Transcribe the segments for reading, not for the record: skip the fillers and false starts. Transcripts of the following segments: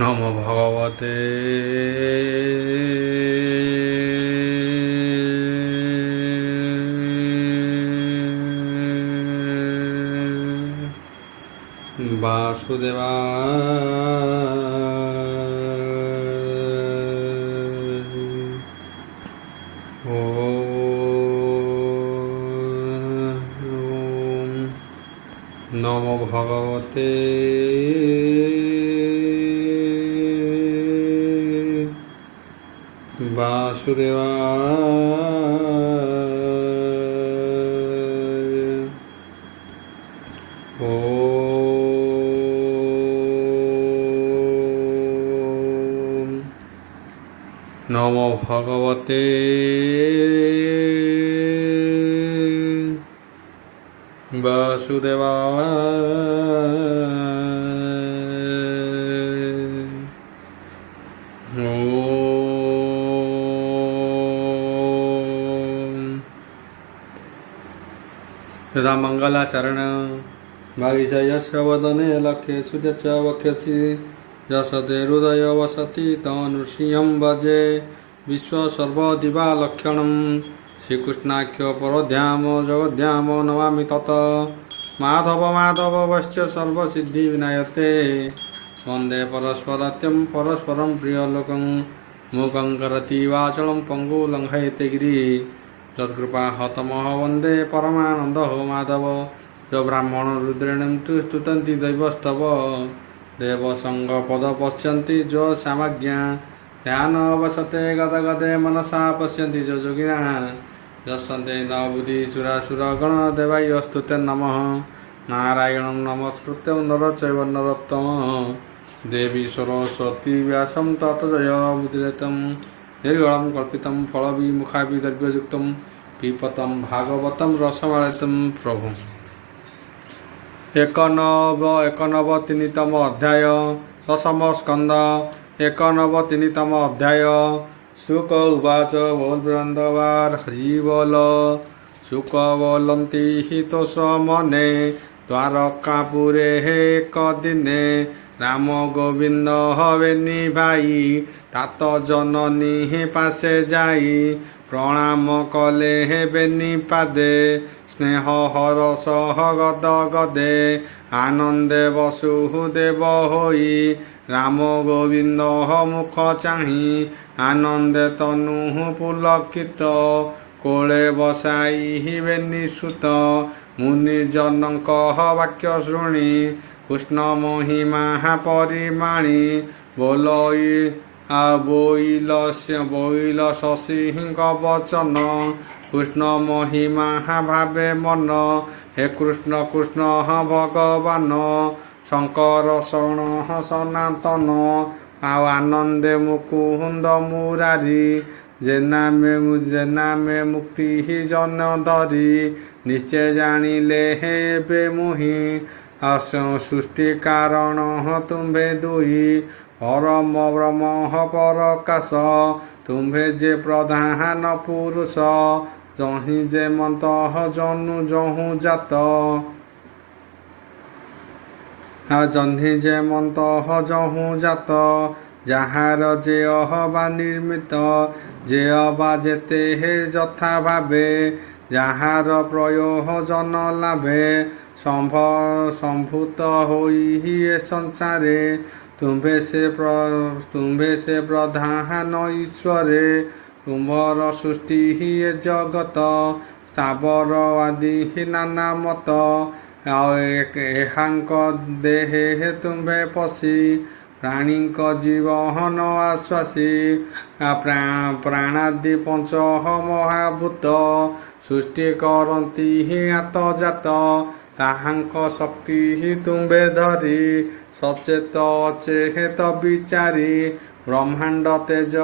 নমো ভগবতে বাসুদেবায়। ওম নমো ভগবতে বাসুদেবায়। ওম নমো ভগবতে বাসুদেবায়। ওম यदा मंगलाचरण भागिशयस्य वदने लक्ष्येषु च वक्ष्यसि यशते हृदय वसति तनुष्यं भजे विश्वसर्वदिवा लक्षणं श्रीकृष्णाख्य परध्याम जगद्धाम नमामि तत् माधव माधवश्च सर्वसिद्धिविनायते वन्दे परस्परात्यं परस्परं प्रियलोकं मूकं करोति वाचालं पङ्गुं लङ्घयते गिरिं तत्कृपा हतमः वन्दे परमानंद हो माधव जो ब्राह्मण रुद्रेण स्तुतन्ति दैवस्तव देवसंग पद पश्यन्ति जो सामज्ञा ध्यान अवसते गदगदे मनसा पश्यन्ति जो योगिना यस्यन्ते न बुद्धि सुरासुरगण देवायस्तुते नमः नारायणं नमस्कृत्यं नरं चैव नरोत्तमं देवी सरस्वती व्यासं ततो जयमुदीरयं निर्गलं कल्पितं फलविमुखाभिदर्भयुक्तं पिपतं भागवतं रसमालयितं प्रभु। एकनवतितम अध्याय दशम स्कंद एकनवतितम अध्याय शुक उवाच बोलवृंदवार हरिबोल शुक बोलन्ति हितोष मने द्वारकापुरे एक दिने राम गोविंद हवेनी भाई तात जननी पासे जाई प्रणाम कले हेबेनी पादे स्नेह हरस गद गदे आनंदे वसुदेव होई राम गोविंद मुख चाही आनंदे तनु पुलकित कोले बसाई हिबेनी सुत मुनि जनक वाक्य शुणी कृष्ण महिमा परिमाणी बोलई बोइल शशिंह वचन कृष्ण महिमा भावे मन हे कृष्ण कृष्ण भगवान शंकर शरण सनातन आनंदे मुकुंद मुरारी जेनामे मुक्ति ही जन धरी निश्चय जानिले हेबे मुहि सृष्टि कारण तुम्भे दुई परम ब्रह्म परकाश तुम्भे जे प्रधान पुरुष जहि जे मंत जनु जहु जात जह्नि जे मंत जहु जात ଯାହାର ଯେୟ ବା ନିର୍ମିତ ଯେୟ ବା ଯେତେ ହେ ଯଥା ଭାବେ ଯାହାର ପ୍ରୟୋଜନ ଲାଭେ ସମ୍ଭୂତ ହୋଇ ଏ ସଂସାରେ ତୁମ୍ଭେ ସେ ପ୍ରଧାନ ଈଶ୍ୱରେ ତୁମ୍ଭର ସୃଷ୍ଟି ହି ଏ ଜଗତ ସ୍ଥାବର ଆଦି ହି ନାନା ମତ ଏହାଙ୍କ ଦେହେ ତୁମ୍ଭେ ପଶି प्राणीक जीवन आश्वासी प्राणादि पंच महाभूत सृष्टि करती ही आतजात ताहांक शक्ति ही तुम्भे धरी सचेत अचेत विचारी ब्रह्मांड तेज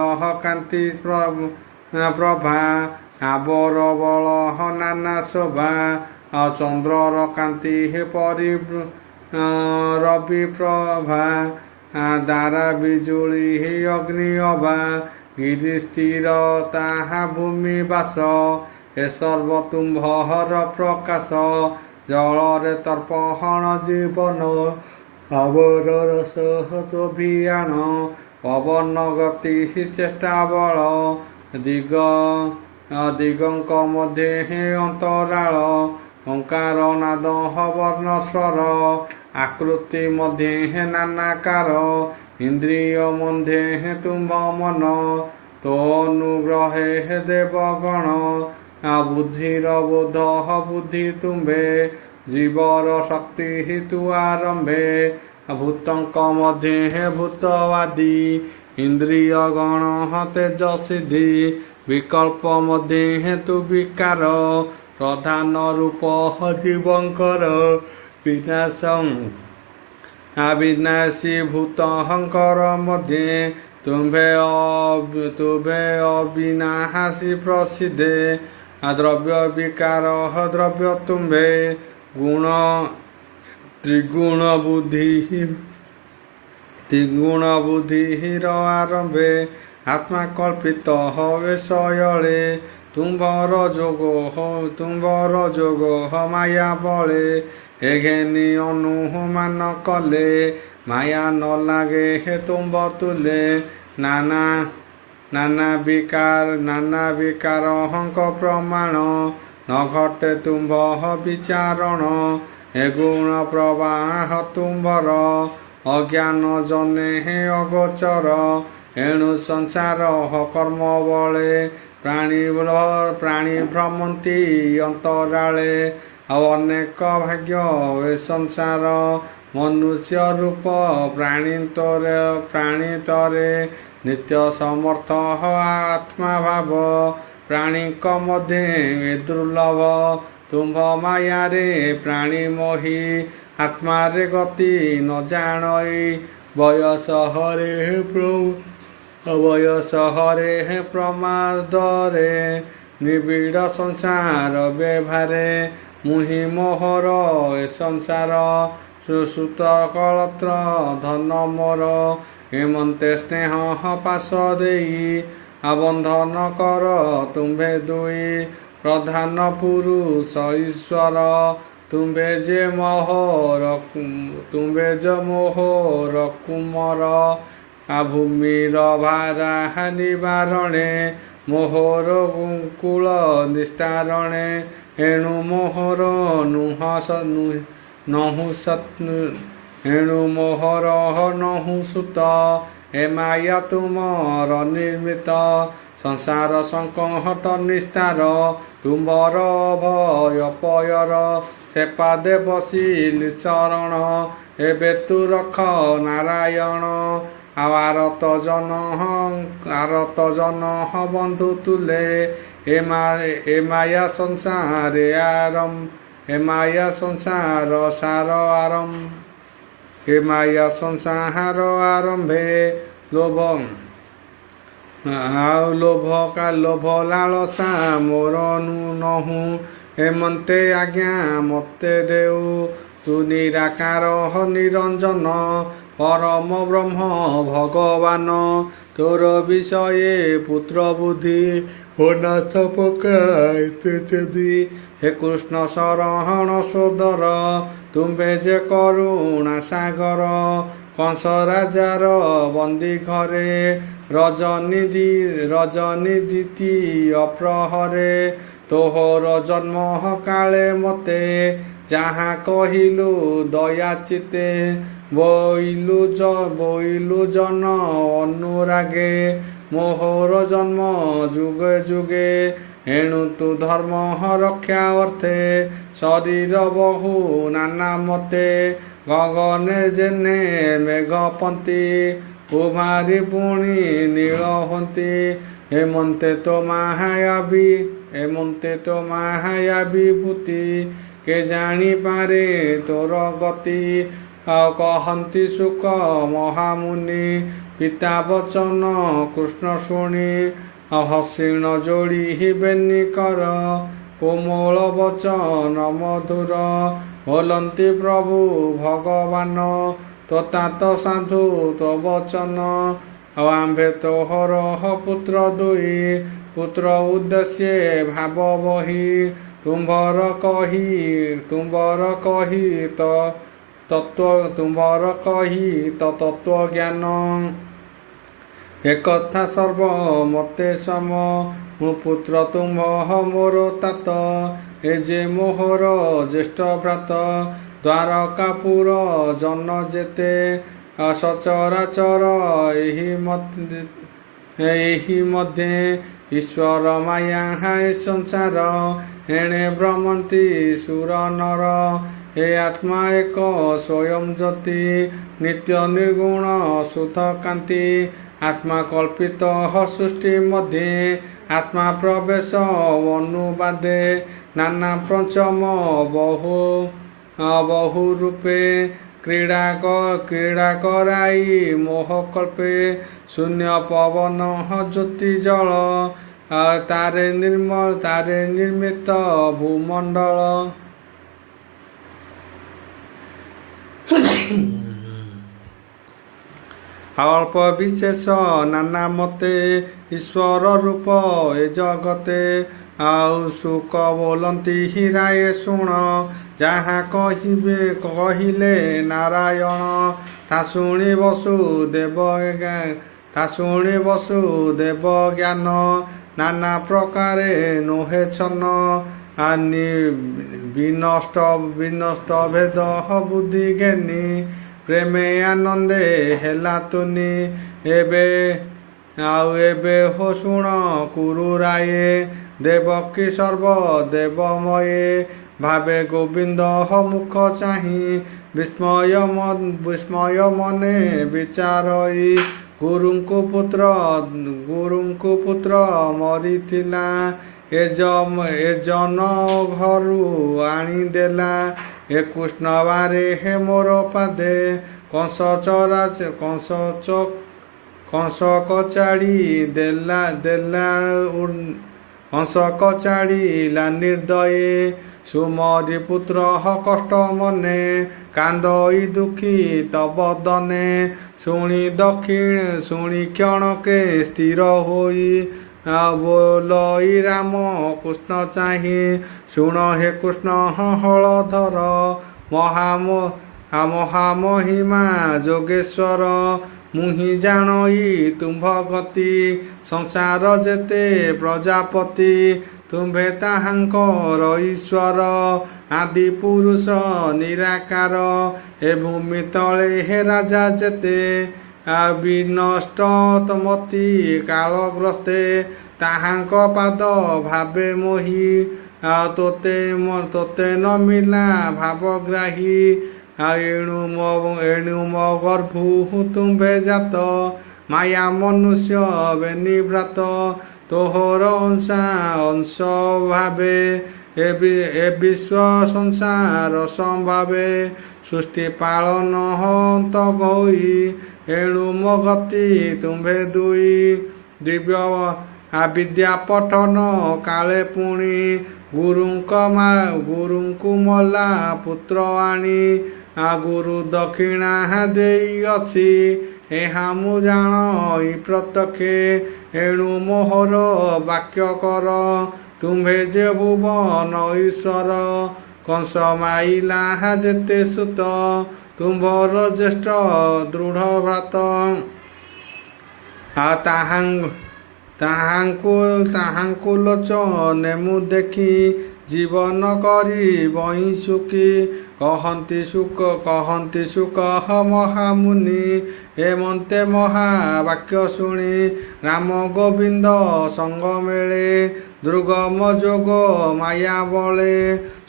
कांति प्रभा आवर बल नाना शोभा चंद्रर कांति परि रवि प्रभा दारा बिजुली अग्नि अभा गिरी स्थिर ताहा भूमि बास हे सर्व तुम्भर प्रकाश जल रे तर्पण जीवन ଆବର ରସ ତୋଭିଆଣ ପବନ ଗତି ଚେଷ୍ଟା ବଳ ଦିଗଙ୍କ ମଧ୍ୟରେ ଅନ୍ତରାଳ ଓଙ୍କାର ନାଦ ବର୍ଣ୍ଣ ସ୍ୱର ଆକୃତି ମଧ୍ୟରେ ନାନାକାର ଇନ୍ଦ୍ରିୟ ମଧ୍ୟରେ ତୁମ୍ଭ ମନ ତୋ ଅନୁଗ୍ରହେ ଦେବଗଣ ବୁଦ୍ଧିର ବୋଧ ବୁଦ୍ଧି ତୁମ୍ଭେ ଜୀବର ଶକ୍ତି ତୁ ଆରମ୍ଭେ ଭୂତଙ୍କ ମଧ୍ୟରେ ଭୂତବାଦୀ ଇନ୍ଦ୍ରିୟ ଗଣ ତେଜ ସିଦ୍ଧି ବିକଳ୍ପ ମଧ୍ୟରେ ତୁ ବିକାର ପ୍ରଧାନ ରୂପ ଜୀବଙ୍କର ବିନାଶୀ ଭୂତଙ୍କର ମଧ୍ୟ ତୁମ୍ଭେ ଅବିନାଶୀ ପ୍ରସିଦ୍ଧେ ଦ୍ରବ୍ୟ ବିକାର ଦ୍ରବ୍ୟ ତୁମ୍ଭେ ଗୁଣ ତ୍ରିଗୁଣ ବୁଦ୍ଧିର ଆରମ୍ଭେ ଆତ୍ମା କଳ୍ପିତ ବିଷୟଳେ ତୁମ୍ଭର ଯୋଗ ମାୟା ବଳେ ଏଘେନି ଅନୁମାନ କଲେ ମାୟା ନ ଲାଗେ ହେ ତୁମ୍ଭ ତୁଲେ ନାନା ବିକାର ଅହଙ୍କ ପ୍ରମାଣ ନ ଘଟେ ତୁମ୍ଭ ବିଚାରଣ ଏ ଗୁଣ ପ୍ରବାହ ତୁମ୍ଭର ଅଜ୍ଞାନ ଜନେ ହେ ଅଗୋଚର ଏଣୁ ସଂସାର କର୍ମ ବଳେ ପ୍ରାଣୀ ଭ୍ରମନ୍ତି ଅନ୍ତରାଳେ ଆଉ ଅନେକ ଭାଗ୍ୟ ଏ ସଂସାର ମନୁଷ୍ୟ ରୂପ ପ୍ରାଣୀତରେ ନିତ୍ୟ ସମର୍ଥ ଆତ୍ମା ଭାବ ପ୍ରାଣୀଙ୍କ ମଧ୍ୟ ଦୁର୍ଲଭ ତୁମ୍ଭ ମାୟାରେ ପ୍ରାଣୀ ମୋହି ଆତ୍ମାରେ ଗତି ନ ଜାଣଇ ବୟସ ହରେ ପ୍ରମାଦରେ ନିବିଡ଼ ସଂସାର ବ୍ୟବହାରେ ମୁହିଁ ମୋହର ଏ ସଂସାର ସୁସୂତ କଳତ୍ର ଧନ ମୋର ହେମନ୍ତେ ସ୍ନେହ ପାଶ ଦେଇ ଆବନ୍ଧନ କର ତୁମ୍ଭେ ଦୁଇ ପ୍ରଧାନ ପୁରୁଷ ଈଶ୍ୱର ତୁମ୍ଭେ ଯେ ମୋହର କୁମର ଭୂମିର ଭାରା ନିବାରଣେ ମୋହର କୂଳ ନିସ୍ତାରଣେ ଏଣୁ ମୋହର ନହୁଁ ସୁତ ଏ ମାୟା ତୁମର ନିର୍ମିତ ସଂସାର ସଂକଟ ନିସ୍ତାର ତୁମ୍ଭର ଭୟ ପୟର ସେପାଦେ ବସିଲି ଶରଣ ଏବେ ତୁ ରଖ ନାରାୟଣ ଆରତ ଜନ ବନ୍ଧୁ ତୁଲେ ଏ ମାୟା ସଂସାର ଆରମ୍ଭେ ଲୋଭ ଲାଳସା ମୋର ନହୁଁ ହେମନ୍ତେ ଆଜ୍ଞା ମତେ ଦେଉ ତୁ ନିରାକାର ନିରଞ୍ଜନ ପରମ ବ୍ରହ୍ମ ଭଗବାନ ତୋର ବିଷये ପୁତ୍ର ବୁଦ୍ଧି ଓ ନାଥ ପକାଇ ହେ କୃଷ୍ଣ ଶରଣ ସୋଦର ତୁମ୍ଭେ ଯେ କରୁଣା ସାଗର କଂସ ରାଜାର ବନ୍ଦୀ ଘରେ ରଜନୀ ଦ୍ୱିତୀୟ ପ୍ରହରେ ତୋହର ଜନ୍ମ କାଳେ ମତେ ଯାହା କହିଲୁ ଦୟା ଚିତେ ବୋଇଲୁ ଜନ ଅନୁରାଗେ ମୋହର ଜନ୍ମ ଯୁଗେ ଯୁଗେ ଏଣୁ ତୁ ଧର୍ମ ରକ୍ଷା ଅର୍ଥେ ଶରୀର ବହୁ ନାନା ମତେ ଗଗନେ ଯେନେ ମେଘପନ୍ତି କୁମାରୀ ପୁଣି ନୀଳ ହନ୍ତି ହେମନ୍ତେ ତ ମାୟା ବିଭୂତି କେ ଜାଣିପାରେ ତୋର ଗତି ଆଉ କହନ୍ତି ସୁକ ମହାମୁନି ପିତା ବଚନ କୃଷ୍ଣ ଶୁଣି ହସିଣ ଯୋଡ଼ି ବେନି କର କୋମଳ ବଚନ ମଧୁର ବୋଲନ୍ତି ପ୍ରଭୁ ଭଗବାନ ତୋତାତ ସାଧୁ ତୋ ବଚନ ଆଉ ଆମ୍ଭେ ତୋହର ପୁତ୍ର ଦୁଇ ପୁତ୍ର ଉଦ୍ଦେଶ୍ୟ ଭାବ ବହି ତୁମ୍ଭର କହି ତତ୍ତ୍ୱ ତୁମର କହି ତତ୍ତ୍ୱ ଜ୍ଞାନ। ଏକଥା ସର୍ବ ମତେ ସମ ମୁଁ ପୁତ୍ର ତୁମ ମୋର तात। ଏ ଯେ ମୋହର ଜ୍ୟେଷ୍ଠ ଭ୍ରାତ ଦ୍ୱାରକାପୁର ଜନ ଯେତେ ସଚରାଚର ଏହି ମଧ୍ୟେ ଈଶ୍ୱର ମାୟା ଏ ସଂସାର ଏଣେ ଭ୍ରମନ୍ତି ସୁର ନର। ଏ ଆତ୍ମା ଏକ ସ୍ୱୟଂ ଜ୍ୟୋତି ନିତ୍ୟ ନିର୍ଗୁଣ ଶୁଦ୍ଧ କାନ୍ତି। ଆତ୍ମା କଳ୍ପିତ ସୃଷ୍ଟି ମଧ୍ୟେ ଆତ୍ମା ପ୍ରବେଶ ଅନୁବାଦେ ନାନା ପଞ୍ଚମ ବହୁ ରୂପେ କ୍ରୀଡ଼ା କରାଇ ମୋହ କଳ୍ପେ ଶୂନ୍ୟ ପବନ ଜ୍ୟୋତି ଜଳ ତାରେ ନିର୍ମିତ ଭୂମଣ୍ଡଳ। ଅଳ୍ପ ବିଶେଷ ନାନା ମତେ ଈଶ୍ୱର ରୂପ ଏ ଜଗତେ। ଆଉ ସୁକ ବୋଲନ୍ତି ହୀରାଏ ଶୁଣ ଯାହା କହିଲେ ନାରାୟଣ। ତା ଶୁଣି ବସୁଦେବ ଜ୍ଞାନ ନାନା ପ୍ରକାରେ ନୋହେ ଛନ୍ନ। ବିନଷ୍ଟ ଭେଦ ବୁଦ୍ଧି ଜ୍ଞାନୀ ପ୍ରେମେ ଆନନ୍ଦେ ହେଲା ତୁନି। ଏବେ ହୋ ଶୁଣ କୁରୁ ରାୟେ ଦେବକୀ ସର୍ବ ଦେବମୟେ। ଭାବେ ଗୋବିନ୍ଦ ମୁଖ ଚାହିଁ ବିସ୍ମୟ ମନେ ବିଚାରଇ। ଗୁରୁଙ୍କୁ ପୁତ୍ର ମରିଥିଲା ଏ ଜନ ଘରୁ ଆଣିଦେଲା। ଏ କୃଷ୍ଣ ବାରେ ହେ ମୋର ପାଦେ କଂସ କଚାଡ଼ିଲା ନିର୍ଦ୍ଦୟେ। ସୁମରି ପୁତ୍ର କଷ୍ଟ ମନେ କାନ୍ଦଇ ଦୁଃଖୀ ତବ ଦନେ। ଶୁଣି କ୍ଷଣକେ ସ୍ଥିର ହୋଇ ବୋଲଇ ରାମ କୃଷ୍ଣ ଚାହିଁ। ଶୁଣ ହେ କୃଷ୍ଣ ହଳଧର ମହାମହିମା ଯୋଗେଶ୍ୱର। ମୁହିଁ ଜାଣଇ ତୁମ୍ଭ ଗତି ସଂସାର ଯେତେ ପ୍ରଜାପତି। ତୁମ୍ଭେ ତାହାଙ୍କର ଈଶ୍ୱର ଆଦି ପୁରୁଷ ନିରାକାର। ଏ ଭୂମି ତଳେ ହେ ରାଜା ଯେତେ ବିନଷ୍ଟ ମତି କାଳଗ୍ରସ୍ତେ। ତାହାଙ୍କ ପାଦ ଭାବେ ମୋହି ତୋତେ ନ ମିଲା ଭାବଗ୍ରାହୀ। ଏଣୁ ମୋ ଗର୍ଭୁ ତୁମ୍ଭେ ଜାତ ମାୟା ମନୁଷ୍ୟ ବେନିବ୍ରାତ। ତୋହର ଅଂଶ ଭାବେ ଏ ବିଶ୍ୱ ସଂସାର ସମ୍ଭାବେ। ସୃଷ୍ଟି ପାଳନ ହନ୍ତ ହୋଇ ଏଣୁ ମୋ ଗତି ତୁମ୍ଭେ ଦୁଇ। ଦିବ୍ୟ ବିଦ୍ୟା ପଠନ କାଳେ ପୁଣି ଗୁରୁଙ୍କୁ ମଲା ପୁତ୍ର ଆଣି। ଗୁରୁ ଦକ୍ଷିଣା ଦେଇଅଛି ଏହା ମୁଁ ଜାଣଇ ପ୍ରତ୍ୟକ୍ଷେ। ଏଣୁ ମୋହର ବାକ୍ୟ କର ତୁମ୍ଭେ ଯେ ଭୁବନ ଈଶ୍ୱର। କଂସ ମାଇଲା ଯେତେ ସୁତ ତୁମ୍ଭର ଜ୍ୟେଷ୍ଠ ଦୃଢ଼ ଭ୍ରାତ। ତାହାଙ୍କୁ ଲୋଚନେ ମୁଁ ଦେଖି ଜୀବନ କରି ବହି ସୁଖୀ। କହନ୍ତି ସୁକ ମହାମୁନି ଏମନ୍ତେ ମହାବାକ୍ୟ ଶୁଣି। ରାମ ଗୋବିନ୍ଦ ସଙ୍ଗ ମେଳେ ଦୁର୍ଗମ ଯୋଗ ମାୟା ବଳେ।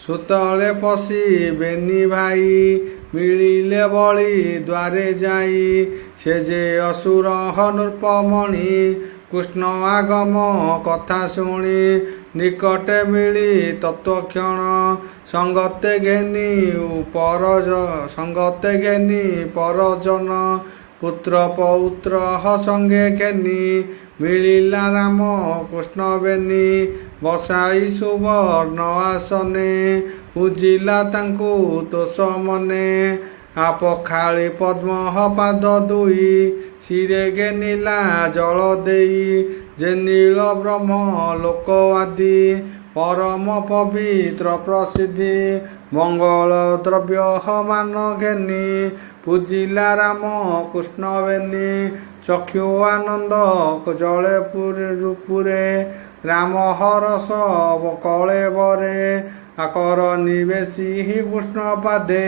ସୁତଳେ ପଶି ବେନି ଭାଇ ମିଳିଲେ ବଳି ଦ୍ୱାରେ ଯାଇ। ସେ ଯେ ଅସୁର ନୃପମଣି କୃଷ୍ଣ ଆଗମ କଥା ଶୁଣି। ନିକଟେ ମିଳି ତତ୍କ୍ଷଣ ସଙ୍ଗତେ ଘେନି ପରଜନ। ପୁତ୍ର ପୌତ୍ର ସଙ୍ଗେ ଘେନି ମିଳିଲା ରାମ କୃଷ୍ଣ ବେନି। ବସାଇ ସୁବର୍ଣ୍ଣ ଆସନେ ପୂଜିଲା ତାଙ୍କୁ ତୋଷ ମନେ। ପଖାଳି ପଦ୍ମ ପାଦ ଦୁଇ ଶିରେ ଘେନିଲା ଜଳ ଦେଇ। ଯେ ନୀଳ ବ୍ରହ୍ମ ଲୋକ ଆଦି परम पवित्र प्रसिद्धि मंगल द्रव्य मान घेनी पूजिला राम कृष्ण बेनी चक्षु आनंद जले रूपुरे राम हरस कले बरे आकर निवेशी कृष्ण पादे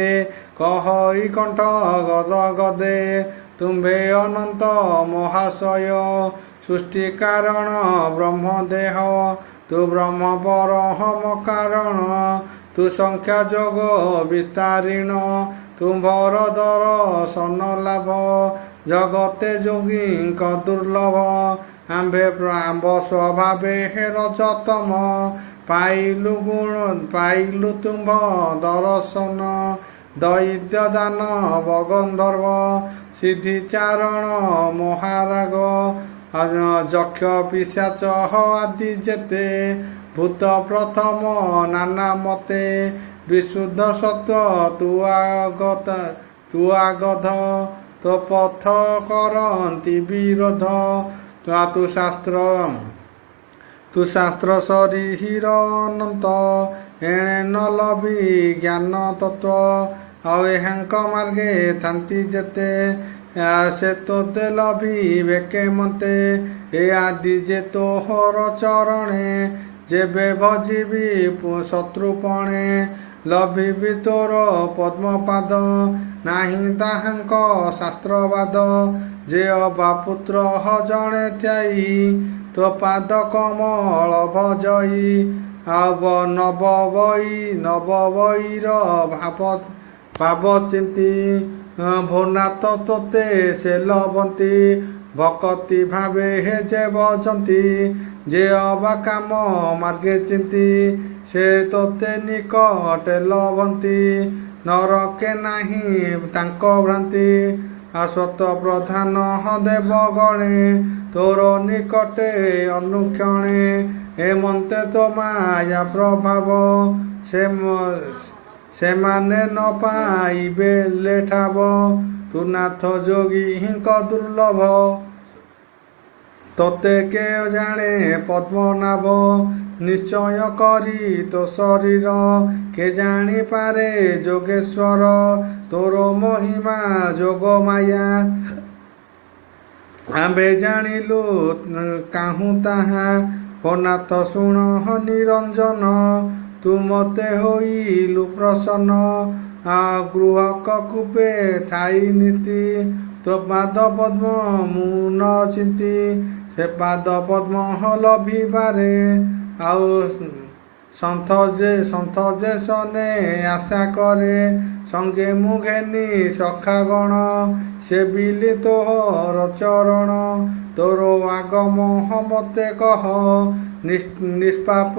कहई कंठ गद गदे तुम्भे अनंत महाशय सृष्टि कारण ब्रह्मदेह तु ब्रह्म परम कारण तु संख्या जोग विस्तारीण तुम्भर दर्शन लाभ जगते जोगी दुर्लभ आंबे आंब स्वभावे रजतम पाइलु गुण पाइलु तुम्भ दर्शन दैत्य दान गंधर्व सिद्धिचारण महाराग যক্ষ পিशाच आदि जेते भूत प्रथम नाना मते विशुद्ध सत्व तु आगध तो पथ करती विरोध तु शास्त्र शरीर अनंत एणे न लभी ज्ञान तत्व अहेंक मार्गे थांती जेते से तोते लभी बेके मते ए आदि जे तोहर चरणे जेबे भजिबी शत्रुपणे लभिबी तोर पद्मपाद नाही ताहांक शास्त्रवाद जे अबा पुत्र जणे त्याई तो पाद कमल भजई आव नवबईर भाव चिंती भोनाथ तोते से लबंती भकति भावे हे जे बजंती जे अबा काम मार्गे चिंती से तोते निकटे लबंती नरके नाही तांको भ्रांति आसत प्रधान देव गणे तोर निकटे अनुक्षणे हेमंते तो माया प्रभाव से माने न पाइबे लेठाव तु नाथ जोगी हिंक दुर्लभ तोते के जाने पद्मनाभ निश्चय करी तो शरीर के जानी पारे जोगेश्वर तोर महिमा जोग माया आंबे जानिलु काहू ताहा नाथ शुण निरंजन तु मते होइलु प्रसन्न गृह कूपे थाई नीति तो पाद पद्म मुन चिंती से पाद पद्म लभिबारे आउ सन्थ जे सने आशा करे संगे मुघेनी सखा गण से बिली तोहर चरण तोर आगम मते कह निष्पाप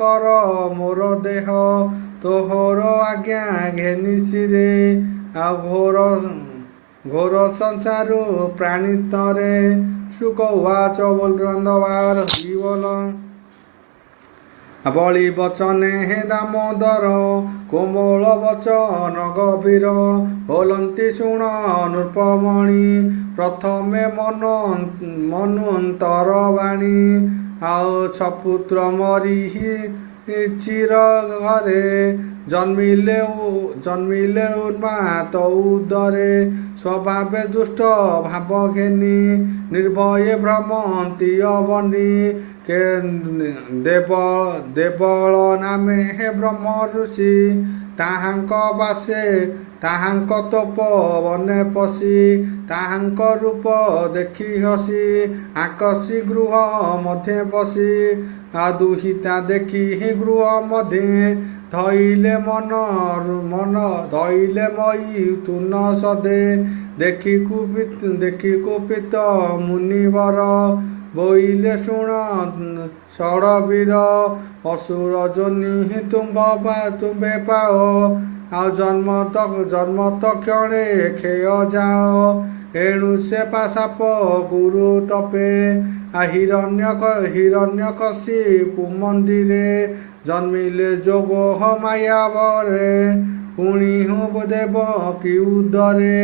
कर मोर देह तोहर आज्ञा घेनी सिरे आ घोर संसारु प्राणी तरे सुख उवाच बोलवार बोल बलि बचने हे दामोदर कोमल बचन गभीर बोलती शुण नृपमणि प्रथमे मनुंतर वाणी आओ छपुत्र मरी चिर घरे जन्मिले उन्मात उदरे स्वभावे दुष्ट भाव घेनी निर्भये भ्रमंती अवनी के देवल नामे हे ब्रह्म ऋषि ताहांक बासे ताहांक तोप बने पशि ताहांक रूप देखी हसी आकर्षी गृह मध्य पशि दुहिता देखी गृह मध्य धइले मन धइले मई तुन सदे देखी कुपित मुनिवर बोइले शुण षड़वीर असुर जोनि तुम्भे पाओ आउ जन्म तक्षणे खेय जाओ एणु से पाशाप गुरु तपे हिरण्यकशिपु मंदिरे ଜନ୍ମିଲେ ଯୋଗ ମାୟା ବରେ ପୁଣି ହବ ଦେବ କି ଉଦରେ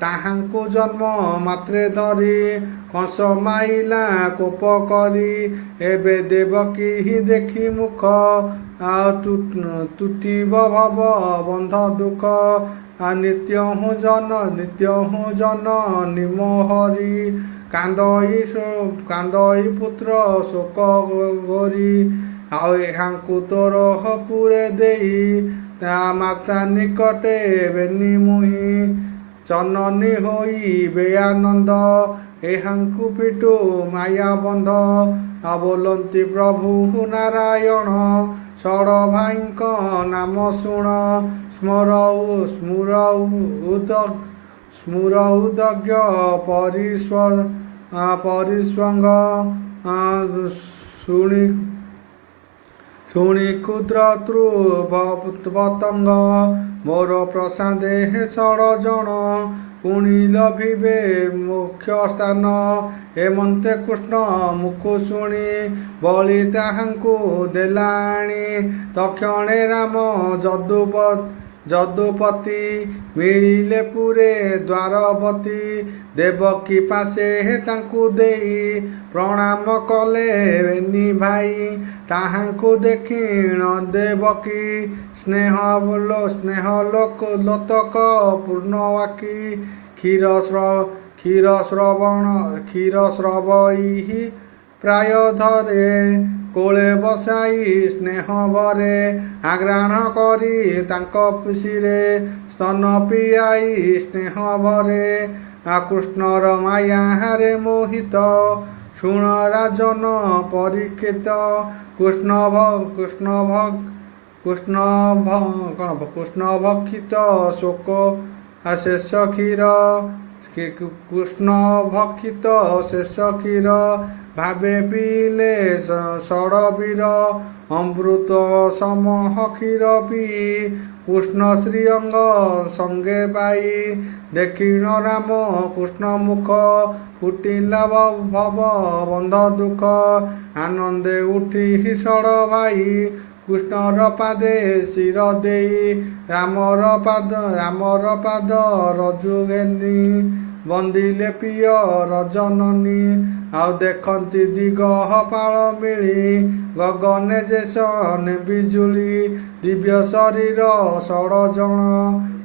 ତାହାଙ୍କୁ ଜନ୍ମ ମାତ୍ରେ ଧରି କଂସ ମାଇଲା କୋପ କରି ଏବେ ଦେବକୀ ଦେଖି ମୁଖ ଆଉ ତୁଟିବ ଭବ ବନ୍ଧ ଦୁଃଖ ନିତ୍ୟ ହୁଁ ଜନ ନିମୋହରି କାନ୍ଦଇ ପୁତ୍ର ଶୋକ ଗରି ଆଉ ଏହାଙ୍କୁ ତୋର ପୁରେ ଦେଇ ତା ମାତା ନିକଟେ ବେନି ମୁହିଁ ଚନନୀ ହୋଇ ବେଆନନ୍ଦ ଏହାଙ୍କୁ ପିଟୁ ମାୟା ବନ୍ଧ ବୋଲନ୍ତି ପ୍ରଭୁ ନାରାୟଣ ଷଡ଼ ଭାଇଙ୍କ ନାମ ଶୁଣ ସ୍ମର ଉଦଜ୍ଞ ପରିସ୍ୱଙ୍ଗ ଶୁଣି କ୍ଷୁଦ୍ର ତୃପତଙ୍ଗ ମୋର ପ୍ରସାଦେ ଷଡ଼ ଜଣ ପୁଣି ଲଭିବେ ମୁଖ୍ୟ ସ୍ଥାନ ଏମନ୍ତେ କୃଷ୍ଣ ମୁଖ ଶୁଣି ବଳି ତାହାଙ୍କୁ ଦେଲାଣି ତକ୍ଷଣେ ରାମ ଯଦୁପତି ମିଳିଲେ ପୁରେ ଦ୍ୱାରବତୀ ଦେବକୀ ପାଶେ ତାଙ୍କୁ ଦେଇ ପ୍ରଣାମ କଲେ ବେନି ଭାଇ ତାହାଙ୍କୁ ଦେଖିଣ ଦେବକୀ ସ୍ନେହ ଲୋତକ ପୂର୍ଣ୍ଣବାକୀ କ୍ଷୀର ସ୍ରବଇ ପ୍ରାୟ ଧରେ କୋଳେ ବସାଇ ସ୍ନେହ ଭରେ ଆଗ୍ରାଣ କରି ତାଙ୍କ ପିସିରେ ସ୍ତନ ପିଆଇ ସ୍ନେହ ଭରେ କୃଷ୍ଣର ମାୟାରେ ମୋହିତ ଶୁଣ ରାଜନ ପରୀକ୍ଷିତ କୃଷ୍ଣ ଭକ୍ଷିତ ଶୋକ ଶେଷ କ୍ଷୀର କୃଷ୍ଣ ଭକ୍ଷିତ ଶେଷ କ୍ଷୀର ଭାବେ ପିଇଲେ ଷଡ଼ବୀର ଅମୃତ ସମହ କ୍ଷୀର ପିଇ କୃଷ୍ଣ ଶ୍ରୀଅଙ୍ଗ ସଙ୍ଗେ ପାଇ ଦେଖିଣ ରାମ କୃଷ୍ଣ ମୁଖ ଫୁଟିଲା ଭବ ବନ୍ଧ ଦୁଃଖ ଆନନ୍ଦେ ଉଠି ଷଡ଼ ଭାଇ କୃଷ୍ଣର ପାଦେ ଶିର ଦେଇ ରାମର ପାଦ ରଜୁ ଘେନି ବନ୍ଦିଲେ ପ୍ରିୟ ରଜନନୀ ଆଉ ଦେଖନ୍ତି ଦିଗ ପାଳ ମିଳି ଗଗନେ ଯେସନେ ବିଜୁଳି ଦିବ୍ୟ ଶରୀର ଷଡ଼ ଜଣ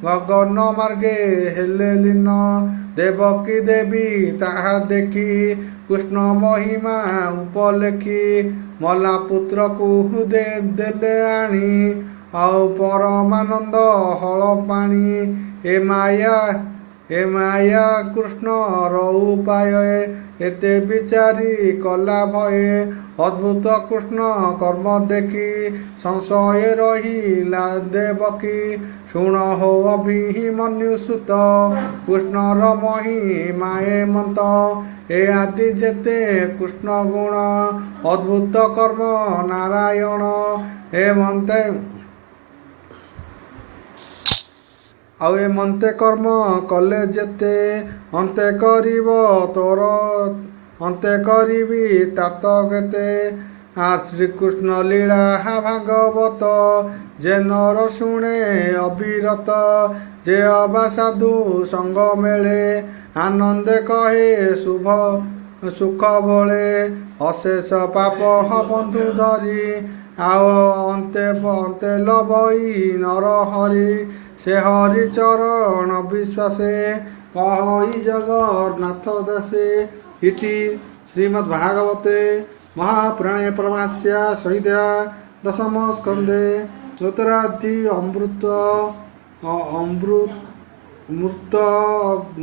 ଗଗନ ମାର୍ଗେ ହେଲେ ଲୀନ ଦେବକୀ ଦେବୀ ତାହା ଦେଖି କୃଷ୍ଣ ମହିମା ଉପଲେଖି ମଲା ପୁତ୍ରକୁ ଦେଲେ ଆଣି ଆଉ ପରମାନନ୍ଦ ହଳ ପାଣି ଏ ମାୟା କୃଷ୍ଣର ଉପାୟ ଏତେ ବିଚାରି କଲା ଭଏ ଅଦ୍ଭୁତ କୃଷ୍ଣ କର୍ମ ଦେଖି ସଂଶୟ ରହିଲା ଦେବକୀ ଶୁଣ ହୋ ଅଭିମନ୍ୟୁ ସୁତ କୃଷ୍ଣର ମହିମା ମନ୍ତ ଏ ଆଦି ଯେତେ କୃଷ୍ଣ ଗୁଣ ଅଦ୍ଭୁତ କର୍ମ ନାରାୟଣ ଏମନ୍ତେ କର୍ମ କଲେ ଯେତେ ଅନ୍ତେ କରିବ ତୋର ଅନ୍ତେ କରିବି ତାତ କେତେ ଶ୍ରୀକୃଷ୍ଣ ଲୀଳା ଭାଗବତ ଯେ ନର ଶୁଣେ ଅବିରତ ଯେ ଅବା ସାଧୁ ସଙ୍ଗ ମେଳେ ଆନନ୍ଦେ କହେ ସୁଖ ବଳେ ଅଶେଷ ପାପ ବନ୍ଧୁ ଧରି ଆଉ ଅନ୍ତେ ଲଭଇ ନର ହରି ସେ ହରି ଚରଣ ବିଶ୍ୱାସେ କହି ଜଗନ୍ନାଥ ଦାସେ ଇତି ଶ୍ରୀମଦ୍ଭାଗବତେ ମହାପୁରାଣେ ପରମାସ୍ୟା ସଂହିତା ଦଶମ ସ୍କନ୍ଧେ ଉତ୍ତରାଧି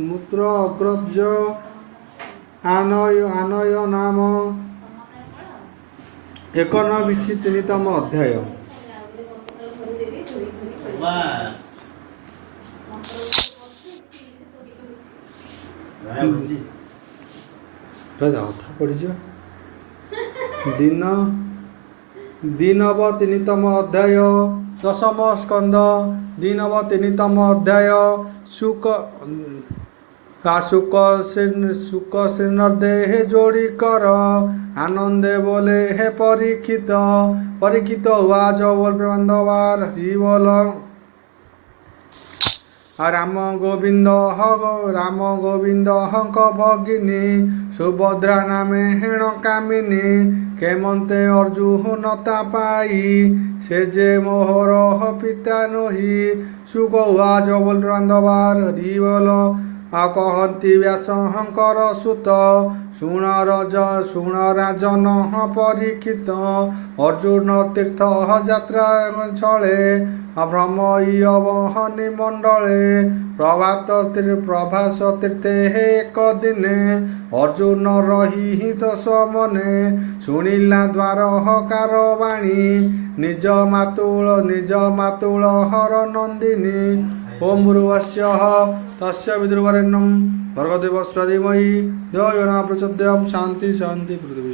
ମୂତ୍ର ଅଗ୍ରଜ ଆନୟ ନାମ 19-3ତମ ଅଧ୍ୟାୟ। ଦିନବ 3ତମ ଅଧ୍ୟାୟ ଦଶମ ସ୍କନ୍ଧ ଦିନବ 3ତମ ଅଧ୍ୟାୟ কা সুখ শীর্ণ দেহে যোড়ি কর আনন্দে বলে হে পরীক্ষিত আজ বল বান্ধবার হরি বল রাম গোবিন্দ হଙ୍କ ভগিনী সুভদ্রা নামে হেণ কামিনী কেমন্তে অর্জুনতা পাই সে যে মোহর পিতা নহি সুখ আজ বল বান্ধবার হরি বল কহନ୍ତି ବ୍ୟାସ ହଙ୍କର ସୁତ ଶୁଣ ରାଜନ ପରୀକ୍ଷିତ ଅର୍ଜୁନ ତୀର୍ଥ ଯାତ୍ରା ଛଳେ ଭ୍ରମ ଇୟବହନି ମଣ୍ଡଳେ ପ୍ରଭାସ ତୀର୍ଥେ ଏକ ଦିନେ ଅର୍ଜୁନ ରହି ଦଶ ମନେ ଶୁଣିଲା ଦ୍ୱାର ହକାର ବାଣୀ ନିଜ ମାତୁଳ ହର ନନ୍ଦିନୀ ଓಂ ଭୁର୍ଭୁବସ୍ୱଃ ତସ୍ୟ ବିଦୁର୍ବରେଣ୍ୟଂ ଭର୍ଗଦେବସ୍ୟ ଧୀମହି ଧିୟୋ ୟୋ ନଃ ପ୍ରଚୋଦୟାତ୍। ଶାନ୍ତି ପୃଥିବୀ।